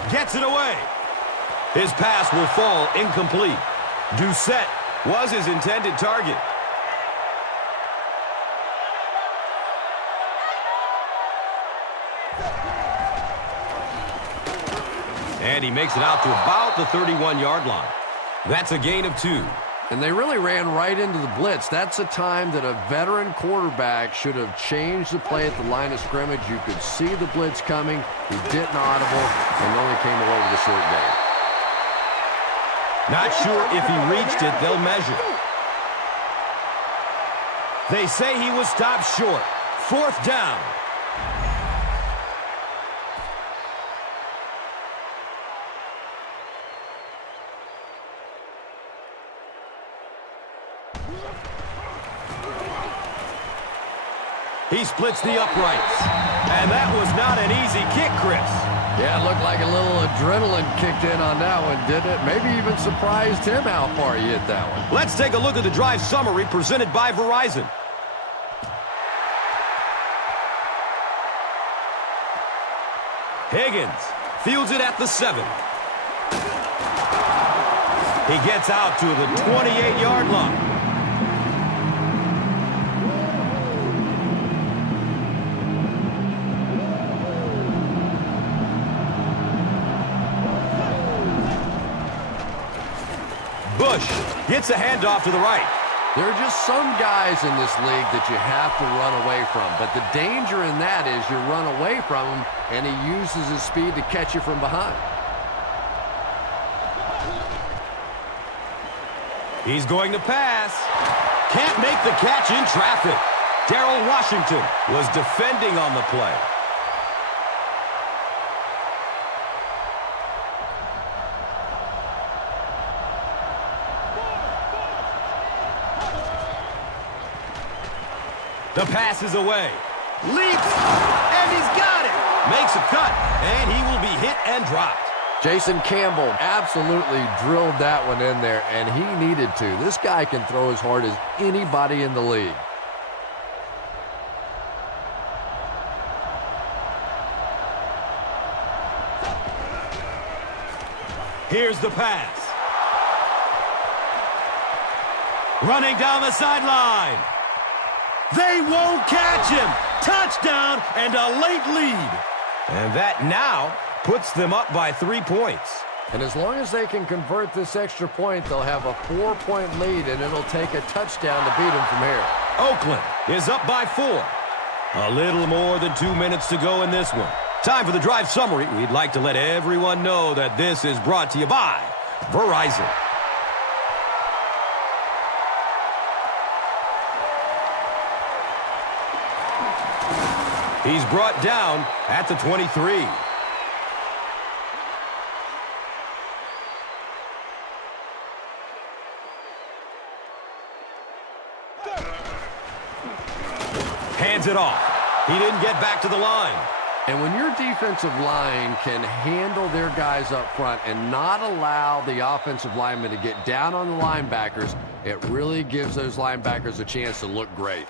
Gets it away. His pass will fall incomplete. Doucette was his intended target. And he makes it out to about the 31-yard line. That's a gain of 2. And they really ran right into the blitz. That's a time that a veteran quarterback should have changed the play at the line of scrimmage. You could see the blitz coming. He didn't audible and only came away with a short gain. Not sure if he reached it. They'll measure. They say he was stopped short. 4th down. He splits the uprights. And that was not an easy kick, Chris. Yeah, it looked like a little adrenaline kicked in on that one, didn't it? Maybe even surprised him how far he hit that one. Let's take a look at the drive summary presented by Verizon. Higgins fields it at the 7. He gets out to the 28-yard line. Bush gets a handoff to the right. There are just some guys in this league that you have to run away from. But the danger in that is you run away from him, and he uses his speed to catch you from behind. He's going to pass. Can't make the catch in traffic. Darrell Washington was defending on the play. The pass is away. Leaps, and he's got it. Makes a cut, and he will be hit and dropped. Jason Campbell absolutely drilled that one in there, and he needed to. This guy can throw as hard as anybody in the league. Here's the pass. Running down the sideline. They won't catch him. Touchdown and a late lead. And that now puts them up by 3 points. And as long as they can convert this extra point, they'll have a 4-point lead, and it'll take a touchdown to beat them from here. Oakland is up by 4. A little more than 2 minutes to go in this one. Time for the drive summary. We'd like to let everyone know that this is brought to you by Verizon. He's brought down at the 23. Hands it off. He didn't get back to the line. And when your defensive line can handle their guys up front and not allow the offensive linemen to get down on the linebackers, it really gives those linebackers a chance to look great.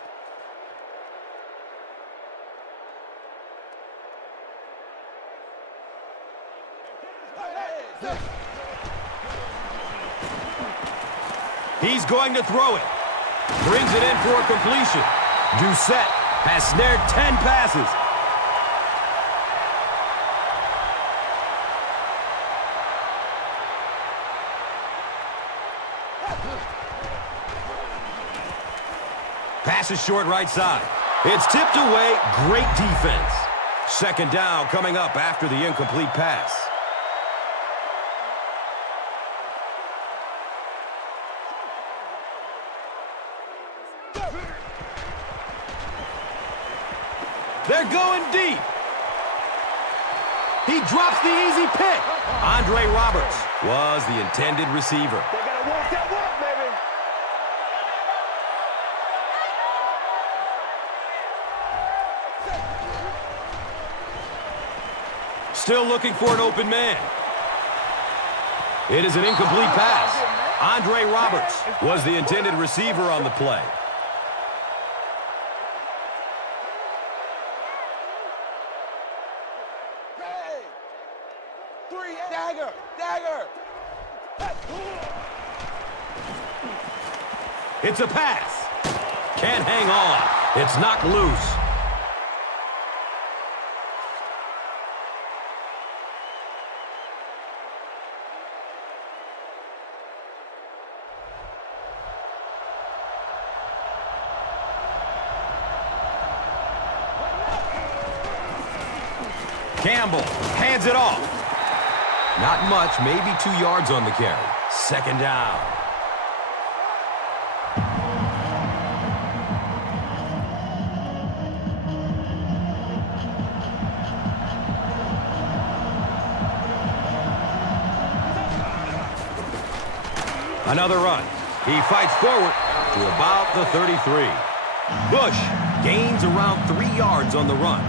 He's going to throw it. Brings it in for a completion. Doucette has snared 10 passes. Pass is short right side. It's tipped away. Great defense. 2nd down coming up after the incomplete pass. They're going deep. He drops the easy pick. Andre Roberts was the intended receiver. They gotta walk that walk, baby. Still looking for an open man. It is an incomplete pass. Andre Roberts was the intended receiver on the play. Hey! 3, dagger, dagger. It's a pass. Can't hang on. It's knocked loose. Campbell hands it off. Not much, maybe 2 yards on the carry. Second down. Another run. He fights forward to about the 33. Bush gains around 3 yards on the run.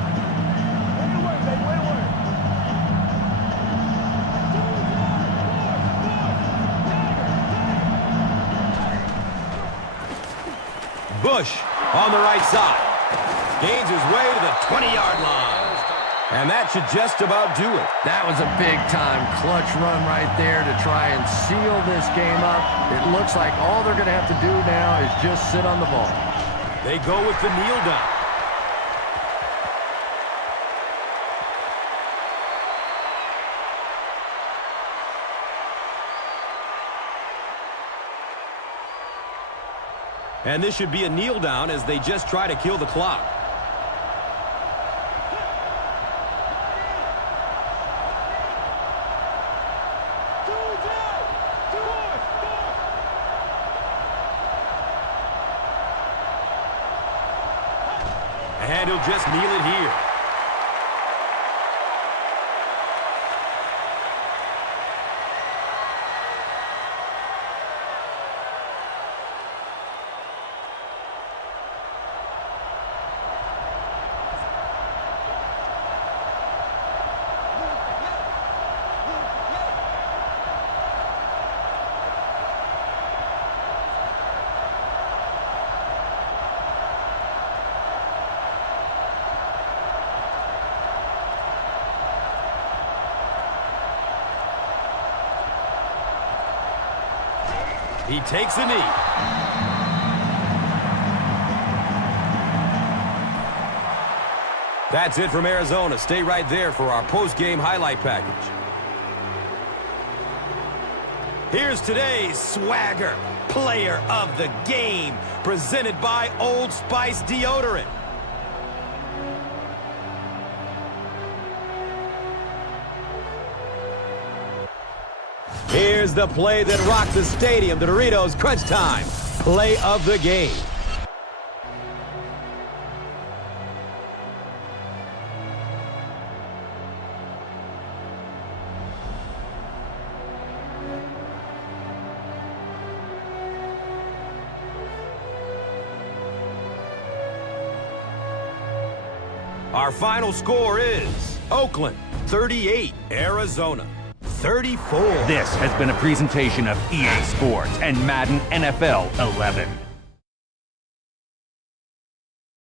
Bush on the right side. Gains his way to the 20-yard line. And that should just about do it. That was a big-time clutch run right there to try and seal this game up. It looks like all they're going to have to do now is just sit on the ball. They go with the kneel down. And this should be a kneel down as they just try to kill the clock. And he'll just kneel it here. He takes a knee. That's it from Arizona. Stay right there for our post-game highlight package. Here's today's Swagger Player of the Game, presented by Old Spice Deodorant. Here's the play that rocked the stadium, the Doritos Crunch Time Play of the Game. Our final score is Oakland 38, Arizona 34. This has been a presentation of EA Sports and Madden NFL 11.